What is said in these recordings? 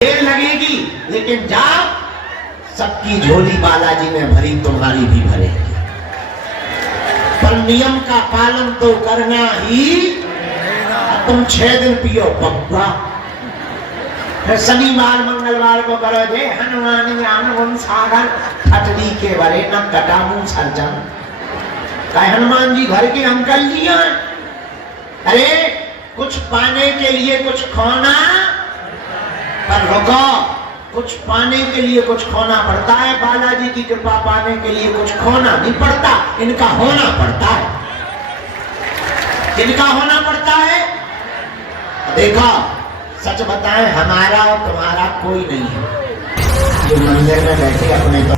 देर लगेगी, लेकिन जाओ, सबकी झोली बालाजी ने भरी, तुम्हारी भी भरेगी। पर नियम का पालन तो करना ही। तुम 6 दिन पियो बब्बा, फिर शनिवार मंगलवार को करो जे हनुमान ज्ञान गुण सागर खटरी के भरे न कटामू सर्जन। कहे हनुमान जी घर के अंकल जी हैं। अरे कुछ पाने के लिए कुछ खोना, पर रुको, कुछ पाने के लिए कुछ खोना पड़ता है। बालाजी की कृपा पाने के लिए कुछ खोना नहीं पड़ता, इनका होना पड़ता है। इनका होना पड़ता है। देखो सच बताएं, हमारा और तुम्हारा कोई नहीं है। जो मंदिर में बैठे अपने तो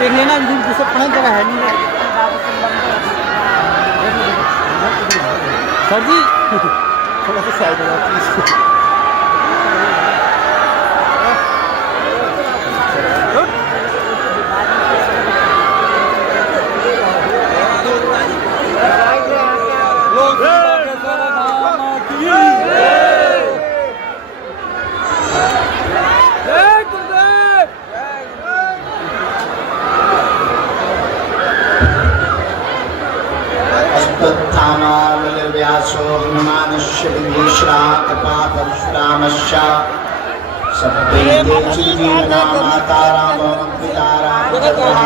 देखने ना जिससे पढ़ने जगह है नहीं सर जी थोड़ा सा साइड हो प्लीज। व्यासो हनुमानस्य विभीषणा कृपा परशुरामस्य सप्तैर्देशीना माता रामो पिता रामचन्द्रः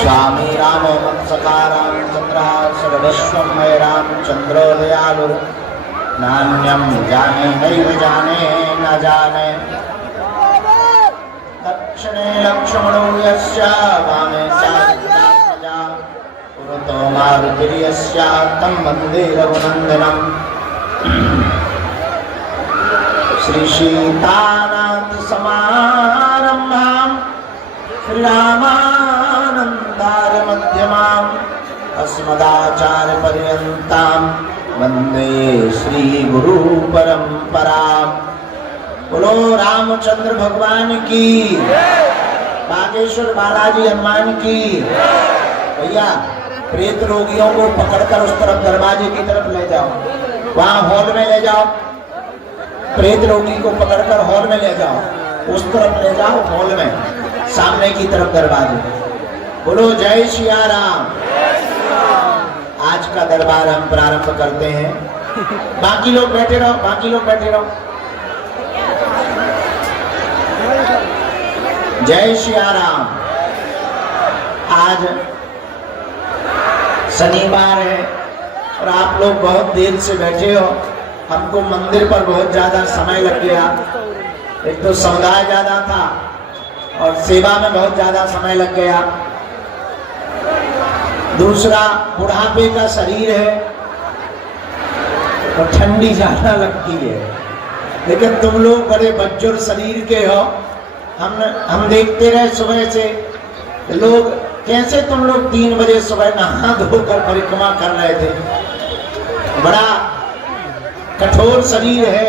स्वामी रामो सखा रामचन्द्रः सर्वस्वं मय रामचन्द्रो दयालु नान्यं जाने नैव जाने न जाने। दक्षिणे लक्ष्मणो यस्य वामे च तो मारुतिर्यस्य तं वन्दे रघुनन्दनं। श्री सीतानाथ समारम्भां श्रीरामानन्दार मध्यमाम् अस्मदाचार्य पर्यन्तां वन्दे श्री गुरु परम्परां। बोलो रामचंद्र भगवान की, बागेश्वर बालाजी हनुमान की। भैया प्रेत रोगियों को पकड़कर उस तरफ दरवाजे की तरफ ले जाओ, वहां हॉल में ले जाओ। प्रेत रोगी को पकड़कर हॉल में ले जाओ, उस तरफ ले जाओ हॉल में, सामने की तरफ दरवाजे। बोलो जय सिया राम। आज का दरबार हम प्रारंभ करते हैं। बाकी लोग बैठे रहो, बाकी लोग बैठे रहो। जय सिया राम। आज शनिवार है और आप लोग बहुत देर से बैठे हो। हमको मंदिर पर बहुत ज्यादा समय लग गया। एक तो समुदाय ज्यादा था और सेवा में बहुत ज्यादा समय लग गया। दूसरा बुढ़ापे का शरीर है और ठंडी ज्यादा लगती है। लेकिन तुम लोग बड़े बज्जुर शरीर के हो। हम देखते रहे सुबह से लोग कैसे तुम लोग 3 बजे सुबह नहा धोकर परिक्रमा कर रहे थे। बड़ा कठोर शरीर है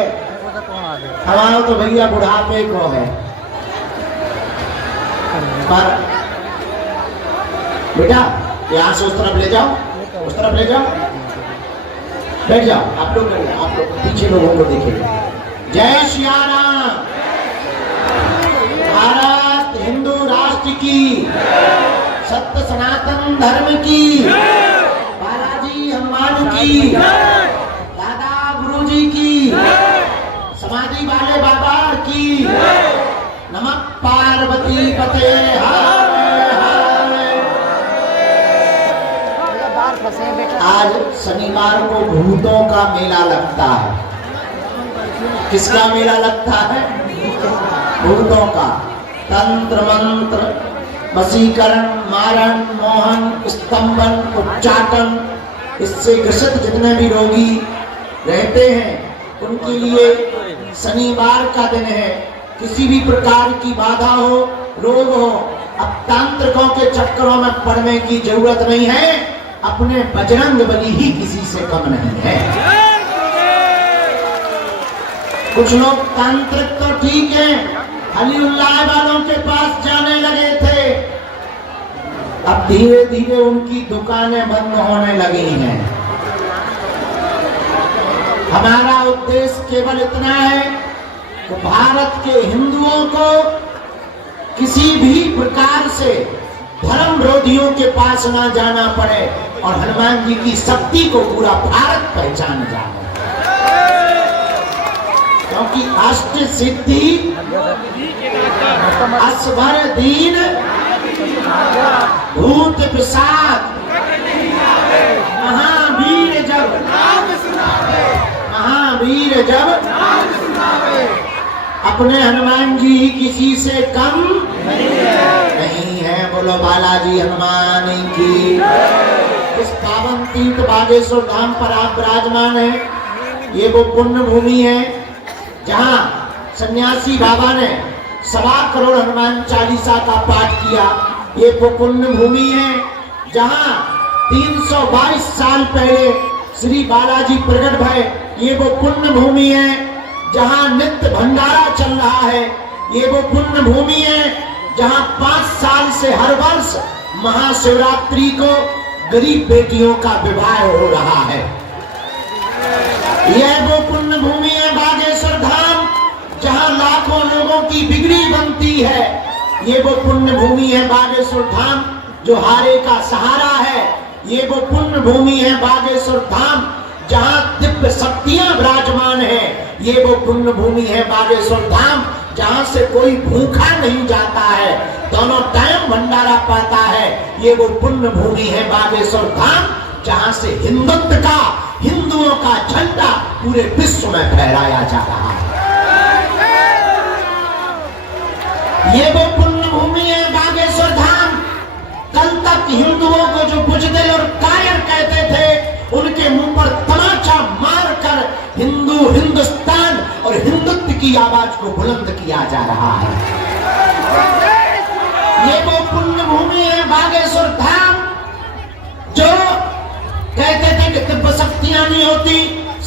हमारा तो भैया, बुढ़ापे को है। पर बेटा यहाँ से उस तरफ ले जाओ, उस तरफ ले जाओ, बैठ जाओ। आप लोग पीछे लोगों को देखिए। जय सिया राम। भारत हिंदू राष्ट्र की, सत्य सनातन धर्म की, बालाजी हनुमान की, दादा गुरुजी की, समाधि वाले बाबा की। नमः पार्वती पते हर हर। आज शनिवार को भूतों का मेला लगता है। किसका मेला लगता है? भूतों का। तंत्र मंत्र, वशीकरण, मारण, मोहन, स्तंभन, उच्चाटन इससे ग्रसित जितने भी रोगी रहते हैं उनके लिए शनिवार का दिन है। किसी भी प्रकार की बाधा हो, रोग हो, अब तांत्रिकों के चक्करों में पड़ने की जरूरत नहीं है। अपने बजरंग बली ही किसी से कम नहीं है। कुछ लोग तांत्रिक तो ठीक है, अलीउल्लाह वालों के पास जाने लगे थे, अब धीरे धीरे उनकी दुकानें बंद होने लगी हैं। हमारा उद्देश्य केवल इतना है कि भारत के हिंदुओं को किसी भी प्रकार से धर्म विरोधियों के पास ना जाना पड़े और हनुमान जी की शक्ति को पूरा भारत पहचान जाए। क्योंकि अष्ट सिद्धि असवर दीन भूत पिशाच महावीर जब अपने हनुमान जी ही किसी से कम नहीं है। बोलो बालाजी हनुमान की। इस पावन तीर्थ बागेश्वर धाम पर आप विराजमान हैं। ये वो पुण्य भूमि है जहाँ सन्यासी बाबा ने 1.25 करोड़ हनुमान चालीसा का पाठ किया। ये वो पुण्य भूमि है जहाँ 322 साल पहले श्री बालाजी प्रकट भय। ये वो पुण्य भूमि है जहाँ नित्य भंडारा चल रहा है। ये वो पुण्य भूमि है जहाँ 5 साल से हर वर्ष महाशिवरात्रि को गरीब बेटियों का विवाह हो रहा है। यह वो पुण्य भूमि है बागेश्वर धाम जहाँ लाखों लोगों की बिगड़ी बनती है। ये वो पुण्य भूमि है बागेश्वर धाम जो हारे का सहारा है। ये वो पुण्य भूमि है बागेश्वर धाम जहाँ दिव्य शक्तियां विराजमान है। ये वो पुण्य भूमि है बागेश्वर धाम जहाँ से कोई भूखा नहीं जाता है, दोनों टाइम भंडारा पाता है। ये वो पुण्य भूमि है बागेश्वर धाम जहाँ से हिंदुत्व का, हिंदुओं का झंडा पूरे विश्व में फहराया जा रहा है। ये वो पुण्य भूमि है बागेश्वर धाम। कल तक हिंदुओं को जो बुजदिल और कायर कहते थे उनके मुंह पर तमाचा मारकर हिंदू, हिंदुस्तान और हिंदुत्व की आवाज को बुलंद किया जा रहा है। ये वो पुण्य भूमि है बागेश्वर धाम जो कहते थे कि दिव्य शक्तियां नहीं होती,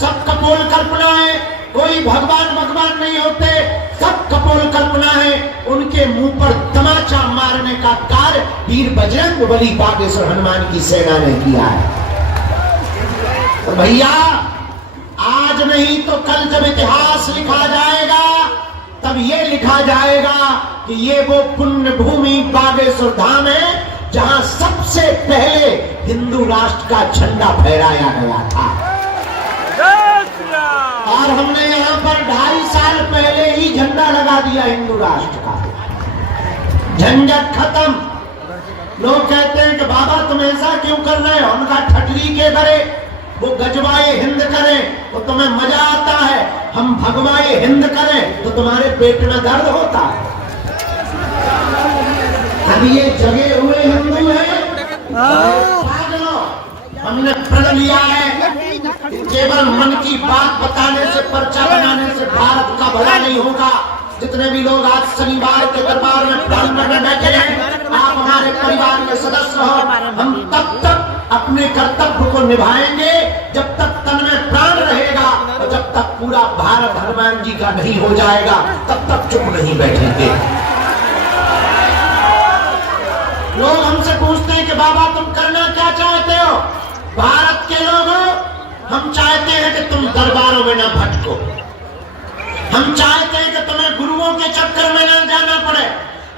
सब कपोल कल्पना है, कोई भगवान भगवान नहीं होते, सब कपोल कल्पना है। उनके मुंह पर तमाचा मारने का कार्य वीर बजरंग बली बागेश्वर हनुमान की सेना ने किया है। तो भैया आज नहीं तो कल जब इतिहास लिखा जाएगा तब ये लिखा जाएगा कि ये वो पुण्य भूमि बागेश्वर धाम है जहां सबसे पहले हिंदू राष्ट्र का झंडा फहराया गया था। और हमने यहाँ पर 2.5 साल पहले ही झंडा लगा दिया हिंदू राष्ट्र का। झंझट खत्म। लोग कहते हैं कि बाबा तुम ऐसा क्यों कर रहे हो? उनका ठटरी के करे, वो गजवाए हिंद करें तो तुम्हें मजा आता है, हम भगवाए हिंद करें तो तुम्हारे पेट में दर्द होता है। अब ये जगे हुए हिंदू हैं, हमने प्रण लिया है केवल मन की बात बताने से, पर्चा बनाने से भारत का भला नहीं होगा। जितने भी लोग आज शनिवार के दरबार में प्राण में बैठे हैं, आप हमारे परिवार के सदस्य हो। हम तब तक अपने कर्तव्य को निभाएंगे जब तक तन में प्राण रहेगा, और जब तक पूरा भारत हनुमान जी का नहीं हो जाएगा तब तक चुप नहीं बैठेंगे। लोग हमसे पूछते हैं कि बाबा तुम करना क्या चाहते हो? भारत के लोगों, हम चाहते हैं कि तुम दरबारों में न भटको। हम चाहते हैं कि तुम्हें गुरुओं के चक्कर में न जाना पड़े।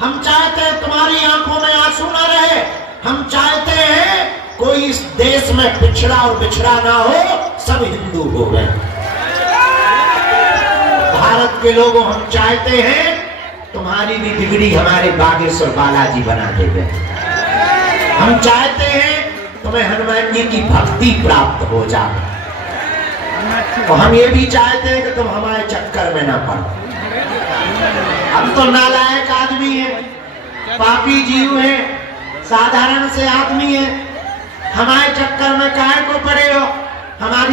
हम चाहते हैं तुम्हारी आंखों में आंसू न रहे। हम चाहते हैं कोई इस देश में पिछड़ा और बिछड़ा ना हो, सब हिंदू हो गए। भारत के लोगों, हम चाहते हैं तुम्हारी भी बिगड़ी हमारे बागेश्वर बालाजी बना देंगे। हम चाहते हैं तुम्हें हनुमान जी की भक्ति प्राप्त हो जाए, और हम ये भी चाहते हैं कि तुम हमारे चक्कर में ना पड़ो। हम तो नालायक आदमी हैं, पापी जीव हैं, साधारण से आदमी हैं, हमारे चक्कर में काहे को पड़े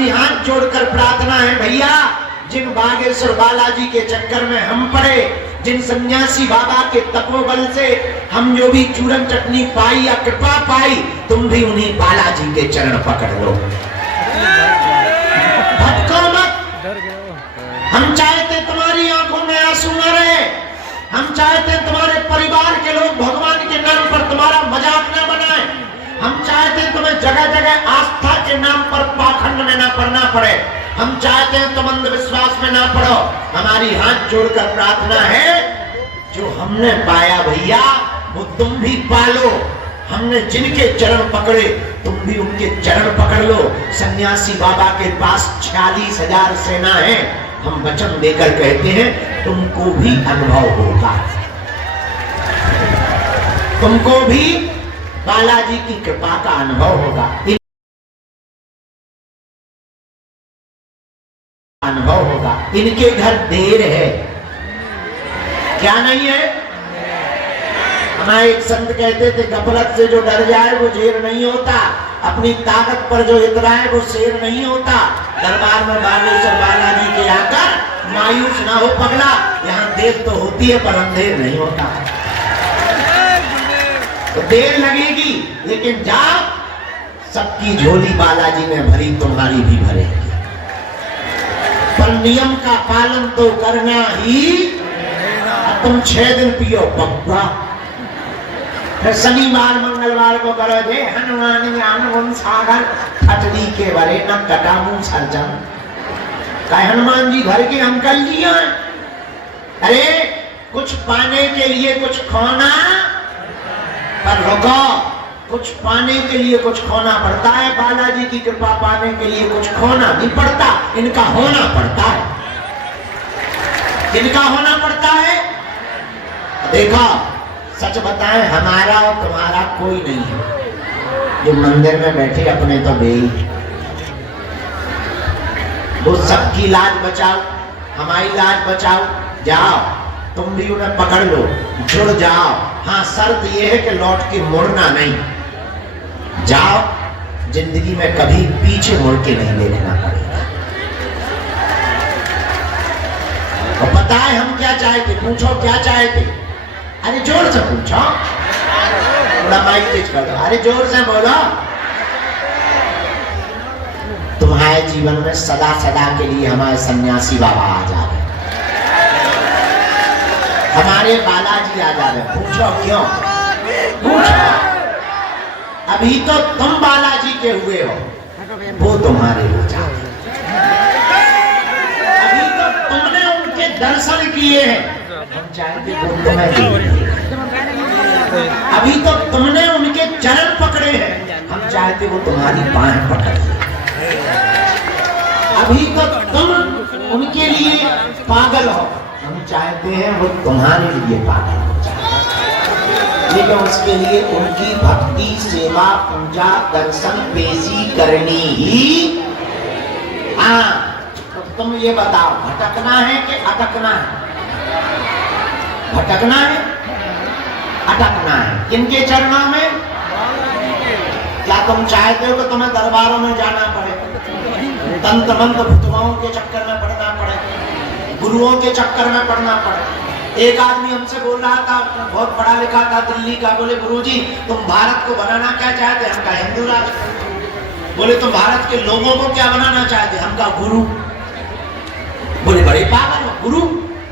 हमारी हाथ जोड़कर प्रार्थना है भैया, जिन बागेश्वर बालाजी के चक्कर में हम पड़े, जिन सन्यासी बाबा के तपोबल से हम जो भी चूरन चटनी पाई या कृपा पाई, तुम भी उन्हीं बालाजी के चरण पकड़ लो, भटको मत। हम चाहते तुम्हारी आंखों में आंसू न रहे, हम चाहते तुम्हारे परिवार के लोग भगवान के नाम पर तुम्हारा मजाक न बनाएं, हम चाहते तुम्हें जगह जगह आस्था के नाम पर पाखंड में ना पड़ना पड़े, हम चाहते हैं तुम अंधविश्वास में ना पड़ो। हमारी हाथ जोड़कर प्रार्थना है, जो हमने पाया भैया वो तुम भी पालो। हमने जिनके चरण पकड़े तुम भी उनके चरण पकड़ लो। सन्यासी बाबा के पास 46,000 सेना है। हम वचन देकर कहते हैं तुमको भी अनुभव होगा, तुमको भी बालाजी की कृपा का अनुभव होगा, अनुभव होगा। इनके घर देर है, क्या नहीं है? हमारे एक संत कहते थे, गफलत से जो डर जाए वो जेर नहीं होता, अपनी ताकत पर जो इतराए वो शेर नहीं होता। दरबार में बागेश्वर बालाजी के आकर मायूस ना हो पगला, यहाँ देर तो होती है पर अंधेर नहीं होता। तो देर लगेगी लेकिन जाओ, सबकी झोली बालाजी ने भरी, तुम्हारी भी भरेगी। पर नियम का पालन तो करना ही। तुम 6 दिन पियो पक्का, फिर शनिवार मंगलवार को करो जे हनुमान ज्ञान सागर खटरी के भरे न कटामू सर्जन। कहे हनुमान जी घर के अंकल जी हैं, अरे कुछ पाने के लिए कुछ खोना, पर रुको, कुछ पाने के लिए कुछ खोना पड़ता है। बालाजी की कृपा पाने के लिए कुछ खोना नहीं पड़ता, इनका होना पड़ता है। इनका होना पड़ता है। देखो सच बताएं, हमारा और तुम्हारा कोई नहीं है। जो मंदिर में बैठे अपने तो बेई, वो सबकी लाज बचाओ, हमारी लाज बचाओ। जाओ तुम भी उन्हें पकड़ लो, जुड़ जाओ। हाँ शर्त यह है कि लौट के मुड़ना नहीं। जाओ, जिंदगी में कभी पीछे मुड़ के नहीं देखना पड़ेगा। और पता है हम क्या चाहते? पूछो क्या चाहते? अरे जोर से पूछो, थोड़ा माइक तेज कर दो, अरे जोर से बोलो। तुम्हारे जीवन में सदा सदा के लिए हमारे सन्यासी बाबा आ जाए, हमारे बालाजी आ जाए। पूछो क्यों? पूछो। अभी तो तुम बालाजी के हुए हो, वो तुम्हारे हो जाए। अभी तो तुमने उनके दर्शन किए हैं, हम चाहते वो तुम्हें दें। अभी तो तुमने उनके चरण पकड़े हैं, हम चाहते वो तुम्हारी बाहें पकड़े। अभी तो तुम उनके लिए पागल हो, हम चाहते हैं वो तुम्हारे लिए पागल हो जाए। लेकिन उसके लिए उनकी भक्ति, सेवा, पूजा, दर्शन, पेशी करनी ही। हाँ तो तुम ये बताओ, भटकना है कि अटकना है? भटकना है, अटकना है। किनके चरणों में? क्या तुम चाहते हो कि तुम्हें दरबारों में जाना पड़े, तंत्र मंत्र भुतवाओं के चक्कर में पड़ना पड़े, गुरुओं के चक्कर में पड़ना पड़े? एक आदमी हमसे बोल रहा था, बहुत पढ़ा लिखा था, दिल्ली का, बोले गुरुजी तुम भारत को बनाना क्या चाहते? हम कहा हिंदू राष्ट्र। बोले तुम भारत के लोगों को क्या बनाना चाहते? हम कहा गुरु। बोले बड़े पागल हो, गुरु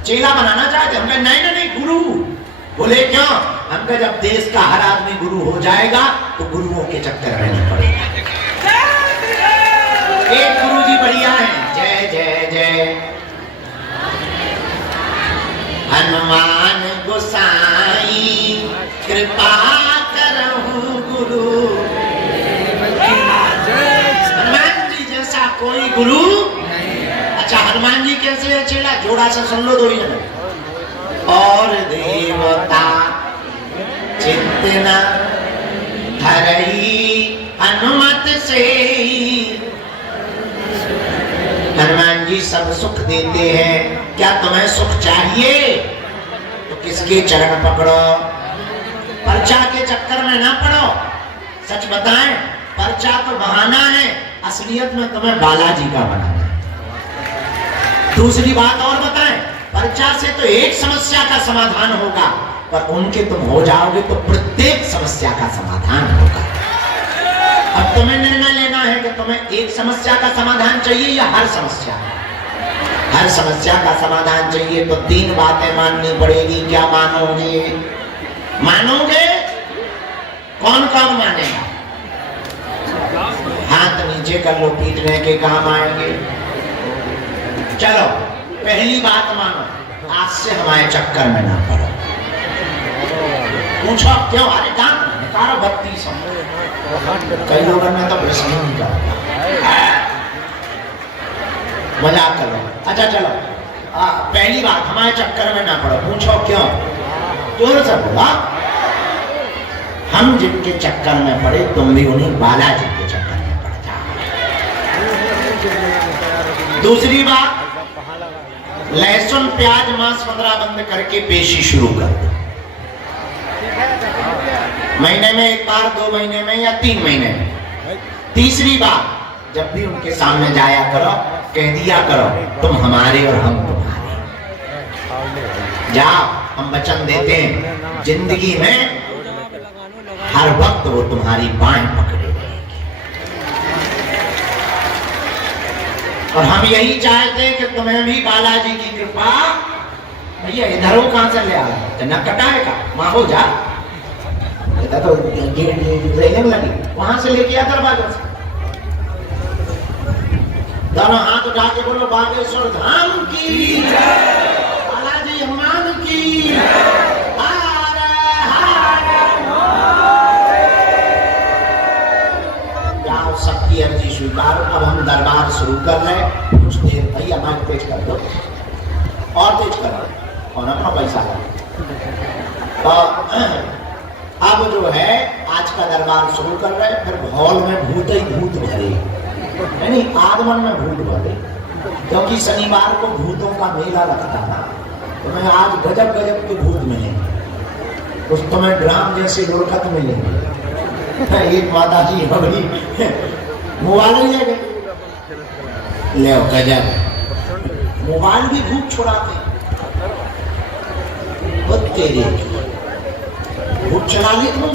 चेला बनाना चाहते? हम कहा नहीं नहीं गुरु। बोले क्यों? हम कहा जब देश का हर आदमी गुरु हो जाएगा तो गुरुओं के चक्कर में नहीं पड़ेगा। एक गुरु जी बढ़िया है, जय जय जय हनुमान गोसाई कृपा करहु गुरु। हनुमान जी जैसा कोई गुरु। अच्छा हनुमान जी कैसे है चेला? जोड़ा से सुन लो, दो ही जन। और देवता चित्तना धरई हनुमत से। हनुमान जी सब सुख देते हैं। क्या तुम्हें सुख चाहिए तो किसके चरण पकड़ो, पर्चा के चक्कर में ना पड़ो। सच बताएं, पर्चा तो बहाना है, असलियत में तुम्हें बालाजी का बनाना है। दूसरी बात और बताएं, परीक्षा से तो एक समस्या का समाधान होगा, पर उनके तुम हो जाओगे तो प्रत्येक समस्या का समाधान होगा। अब तुम्हें निर्णय लेना है कि तुम्हें एक समस्या का समाधान चाहिए या हर समस्या। हर समस्या का समाधान चाहिए तो 3 बातें माननी पड़ेगी। क्या मानोगे? मानोगे? कौन कौन मानेगा? हाथ नीचे कर लो, पीटने के काम आएंगे। चलो पहली बात मानो, आज से हमारे चक्कर में ना पड़ो। पूछो क्यों? अरे काम निकालो 32। कई लोगों ने तो प्रश्न नहीं किया, मजाक कर लो। अच्छा चलो, पहली बात, हमारे चक्कर में ना पड़ो। पूछो क्यों? जोर से बोला। हम जिनके चक्कर में पड़े, तुम भी उन्हीं बालाजी के चक्कर में पड़ जाओ। दूसरी बात, लहसुन प्याज मांस वगैरह बंद करके पेशी शुरू कर दो। महीने में एक बार, 2 महीने में या 3 महीने में। तीसरी बात, जब भी उनके सामने जाया करो, कह दिया करो तुम हमारे और हम तुम्हारे। जाओ, हम वचन देते हैं जिंदगी में हर वक्त वो तुम्हारी बाएं पकड़े रहेगी। और हम यही चाहते हैं कि तुम्हें भी बालाजी की कृपा। भैया इधर हो, कहां से ले आया? न कटाएगा माहो जा, तो रेलिंग लगी, वहां से लेके आ दरवाजा से। दोनों हाथ उठा के बोलो बागेश्वर धाम की, बालाजी हनुमान की। जाओ, सबकी अर्जी स्वीकार। अब हम दरबार शुरू कर रहे हैं। कुछ देर भैया माइक तेज कर दो, और तेज करो, और अपना पैसा तो अब जो है आज का दरबार शुरू कर रहे हैं। फिर हॉल में भूत ही भूत भरे, यानी आगमन में भूत भरे, क्योंकि शनिवार को भूतों का मेला लगता था। तो मैं आज गजब गजब के भूत मिलेंगे, कुछ तुम्हें ड्राम जैसे लोटक मिलेंगे। एक माता जी बड़ी मोबाइल ले गए, ले गजब मोबाइल भी भूत छुड़ाते। भूत चला ले तुम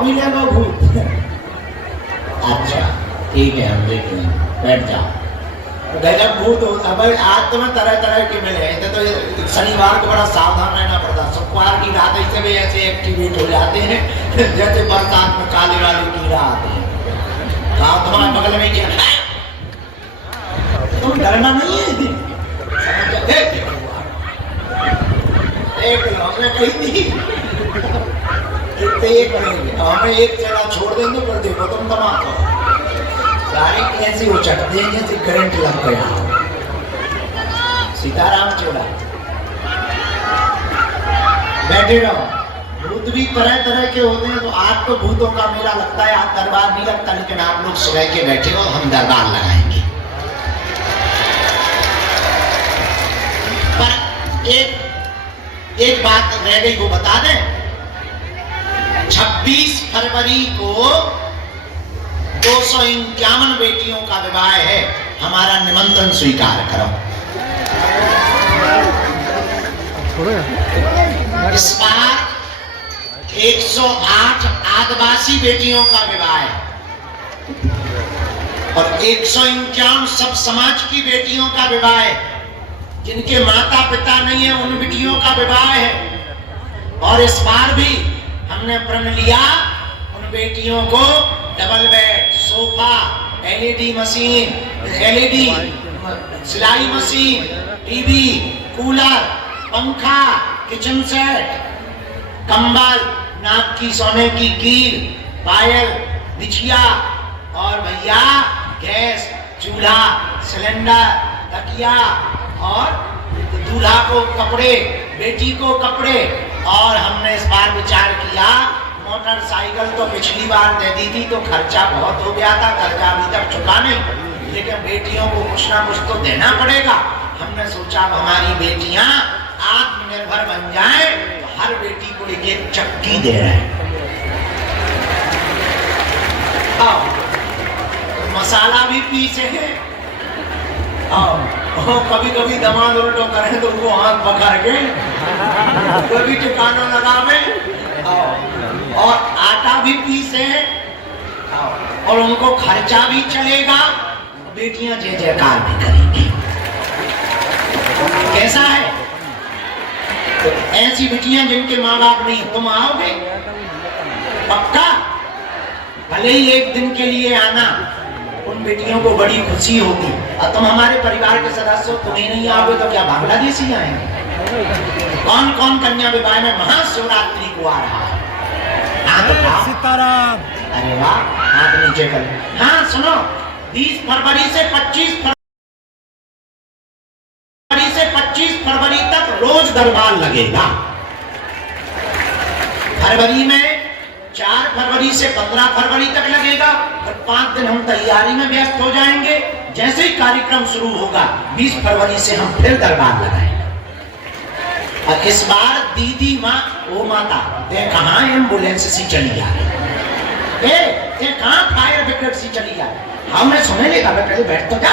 भी लेगा भूत। अच्छा ठीक है, हम देखेंगे, बैठ जाओ। गजब भूत होता भाई। आज तो मैं तरह तरह के मिले, तो शनिवार को बड़ा सावधान रहना पड़ता। शुक्रवार की रात ऐसे भी ऐसे एक्टिवेट हो जाते हैं जैसे बरसात में काले वाले कीड़ा आते हैं। कहा तुम्हारे बगल में क्या, तुम डरना नहीं है। एक हमने कही थी हमें एक जगह छोड़ देंगे, पर देखो तुम तमाम सारे कैसे वो चढ़ते हैं जैसे करंट लग गया। सीताराम चोला बैठे रहो। भूत भी तरह तरह के होते हैं, तो आज तो भूतों का मेला लगता है। आज दरबार नहीं लगता, लेकिन आप लोग सुबह के बैठे हो, हम दरबार लगाएंगे। एक बात रह गई, वो बता दें। 26 फरवरी को 251 बेटियों का विवाह है। हमारा निमंत्रण स्वीकार करो। इस बार 108 आदिवासी बेटियों का विवाह है और 151 सब समाज की बेटियों का विवाह है। जिनके माता पिता नहीं है, उन बेटियों का विवाह है। और इस बार भी हमने प्रण लिया उन बेटियों को double bed, sofa, LED machine, LED सिलाई मशीन, टीवी, कूलर, पंखा, किचन सेट, कंबल, नाक की सोने की कील, पायल, बिछिया और भैया गैस, चूल्हा, सिलेंडर, तकिया और दूल्हा को कपड़े, बेटी को कपड़े। और हमने इस बार विचार किया, मोटरसाइकिल तो पिछली बार दे दी थी तो खर्चा बहुत हो गया था, कर्जा अभी तक चुका नहीं, लेकिन बेटियों को कुछ ना कुछ तो देना पड़ेगा। हमने सोचा हमारी बेटियां आत्मनिर्भर बन जाएं, हर बेटी गुड़ की चक्की दे रहे हैं। आओ, मसाला भी पीसे हैं। आओ, कभी कभी दमाद उल्टो करें तो उनको हाथ पकड़ के कभी ठिकाना लगावे। आओ, और आटा भी पीसे हैं। आओ, और उनको खर्चा भी चलेगा, बेटियां जय जयकार भी करेंगी। कैसा है? तो ऐसी बेटियां जिनके माँ बाप नहीं, तुम आओगे पक्का? भले ही एक दिन के लिए आना, उन बेटियों को बड़ी खुशी होगी। और तुम हमारे परिवार के सदस्य हो, तुम्हें नहीं आओगे तो क्या बांग्लादेशी आएंगे? कौन कौन कन्या विवाह में महाशिवरात्रि को आ रहा है? सीताराम। अरे वाह, हाथ नीचे कर। हाँ सुनो, 20 फरवरी से 25 फरवरी तक रोज दरबार लगेगा। फरवरी में 4 फरवरी से 15 फरवरी तक लगेगा और 5 दिन हम तैयारी में व्यस्त हो जाएंगे। जैसे ही कार्यक्रम शुरू होगा 20 फरवरी से हम फिर दरबार लगाएंगे। और इस बार दीदी माँ, ओ माता, ते कहाँ एम्बुलेंस सी चली आ रही? ते कहाँ फायर ब्रिगेड सी चली आ रही? हमने सुने लेगा, बैठ तो जा।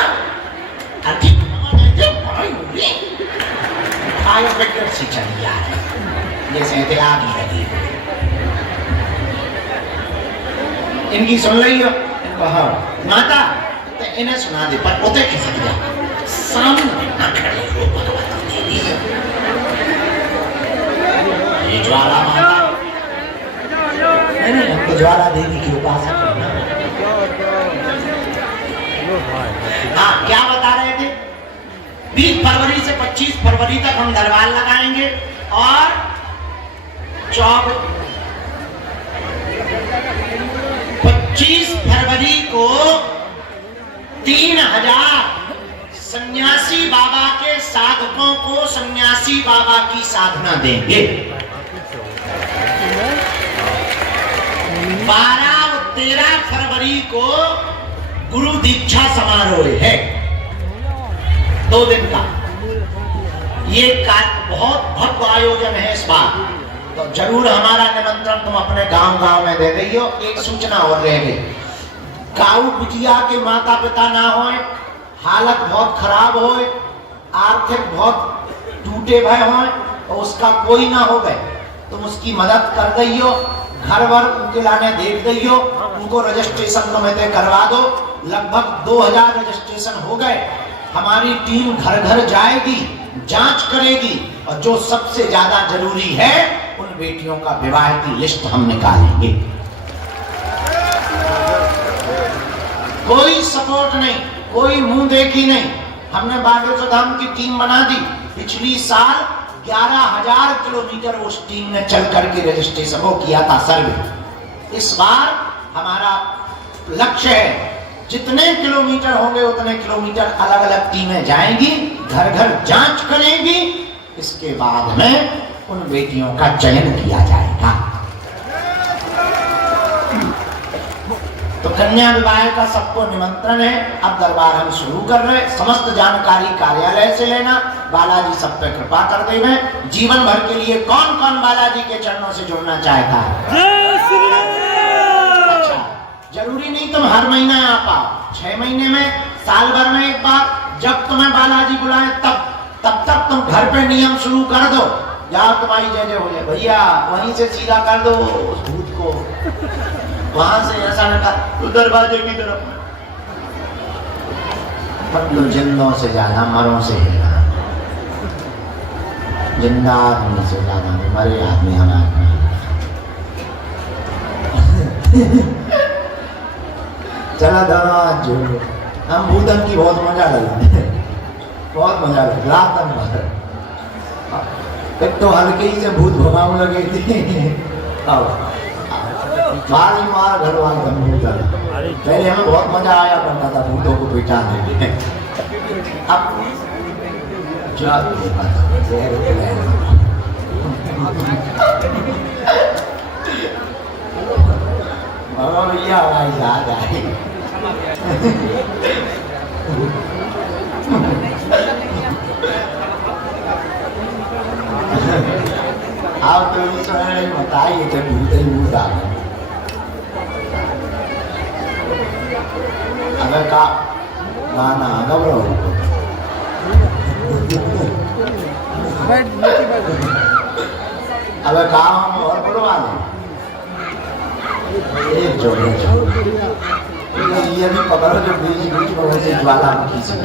फायर ब्रिगेड सी चली आ रही, जैसे आग ही लगी। इनकी सुन रही हो? हाँ माता, तो इन्हें सुना दे, पर उते खिसक जा, सामने ना खड़े हो भगवती देवी। ये ज्वाला माता, नहीं हम तो ज्वाला देवी की उपासक हैं। हाँ, क्या बता रहे थे? 20 फरवरी से 25 फरवरी तक हम दरबार लगाएंगे और 25 फरवरी को 3000 सन्यासी बाबा के साधकों को सन्यासी बाबा की साधना देंगे। 12 और 13 फरवरी को गुरु दीक्षा समारोह है, 2 दिन का। ये बहुत भव्य आयोजन है इस बार, तो जरूर हमारा निमंत्रण तुम अपने गांव में दे रही हो। एक सूचना और रह गई, गाँव बिटिया के माता पिता ना होए, हालत बहुत खराब होए, आर्थिक बहुत टूटे भय होए, और उसका कोई ना हो गए, तुम उसकी मदद कर दइयो, घर भर उनके लाने देख दइयो, उनको रजिस्ट्रेशन तुम्हें करवा दो। लगभग 2000 रजिस्ट्रेशन हो गए। हमारी टीम घर घर जाएगी, जांच करेगी, और जो सबसे ज्यादा जरूरी है उन बेटियों का विवाह की लिस्ट हम निकालेंगे। कोई सपोर्ट नहीं, कोई मुंह देखी नहीं। हमने बागेश्वर धाम की टीम बना दी। पिछली साल 11,000 किलोमीटर उस टीम ने चल करके रजिस्ट्रेशन को किया था सर्वे। इस बार हमारा लक्ष्य है, जितने किलोमीटर होंगे उतने किलोमीटर अलग अलग टीमें जाएंगी, घर घर जांच करेंगी। इसके बाद में उन बेटियों का चयन किया जाएगा। तो कन्या विवाह का सबको निमंत्रण है। अब दरबार हम शुरू कर रहे हैं। समस्त जानकारी कार्यालय से लेना। बालाजी सब पे कृपा कर देवे। जीवन भर के लिए कौन कौन बालाजी के चरणों से जुड़ना चाहता है? अच्छा, जरूरी नहीं तुम हर महीना आ पाओ, 6 महीने में, साल भर में एक बार, जब तुम्हें बालाजी बुलाए तब तक तुम घर पे नियम शुरू कर दो। जाओ तुम्हारी जय जय हो जाए भैया, वहीं से सीधा कर दो उस भूत को, वहां से ऐसा न कर, तो दरवाजे की तरफ मतलब जिंदों से ज्यादा मरों से है, जिंदा आदमी से ज्यादा मरे आदमी हमारे चला धन्यवाद जोड़ो। हम भूतन की बहुत मजा लगी, बहुत मजा लगी रात भर। एक तो हल्के ही से भूत भगाने लगे थे, मार ही मार घर वाले पहले हमें बहुत मजा आया करता था भूतों को पहचानने में। अब भैया हमारी याद आई। आओ तो ये सोने बताइए तो भूते भूत आ गए अगर का गाना घबरो अगर काम और बढ़वा दो एक जोड़े ये भी पकड़ो जो बीच बीच में वैसे ज्वालामुखी से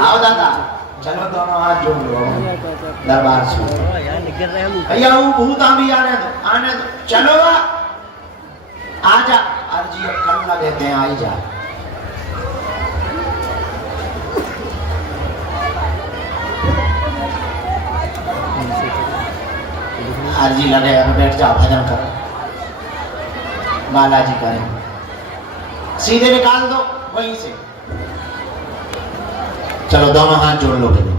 आओ दादा चलो दोनों हाथ जोड़ लो दरबार से भैया वो भूत भी आने दो चलो आजा अर्जी अब कल ना देते हैं आई जा अर्जी लगे बैठ जाओ भजन करो बालाजी करें सीधे निकाल दो वहीं से चलो दोनों हाथ जोड़ लो भैया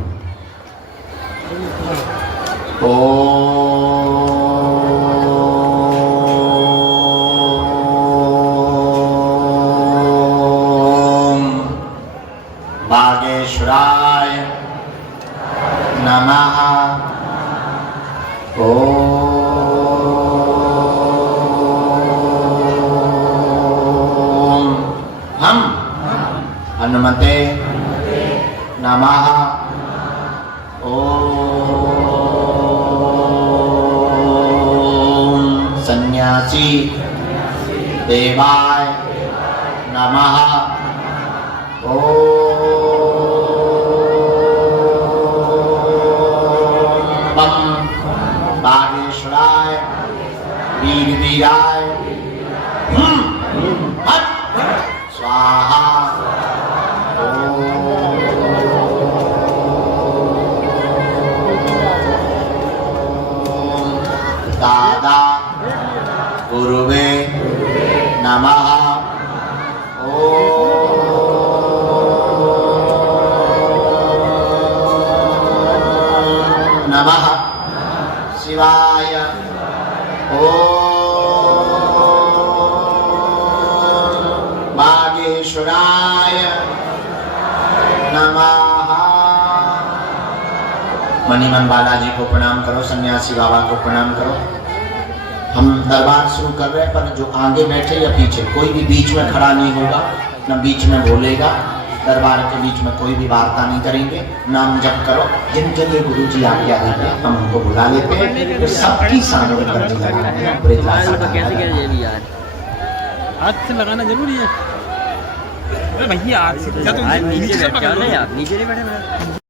ओम बागेश्वराय नमः ओम हम हनुमते नमः ओम सन्यासी देवाय नमः ओम बागेश्वराय वीरवीराय हट स्वाहा दादा गुरुवे नमः ओम नमः शिवाय ओम बागेश्वराय नमः मणिमन बालाजी को प्रणाम करो सन्यासी बाबा को प्रणाम करो हम दरबार शुरू कर रहे हैं पर जो आगे बैठे या पीछे कोई भी बीच में खड़ा नहीं होगा न बीच में बोलेगा दरबार के बीच में कोई भी वार्ता नहीं करेंगे नाम जप करो जिनके लिए गुरु जी आज्ञा देते हैं हम उनको बुला लेते हैं तो सबकी सामने हाथ से लगाना जरूरी है भैया हाथ से नीचे नहीं बैठे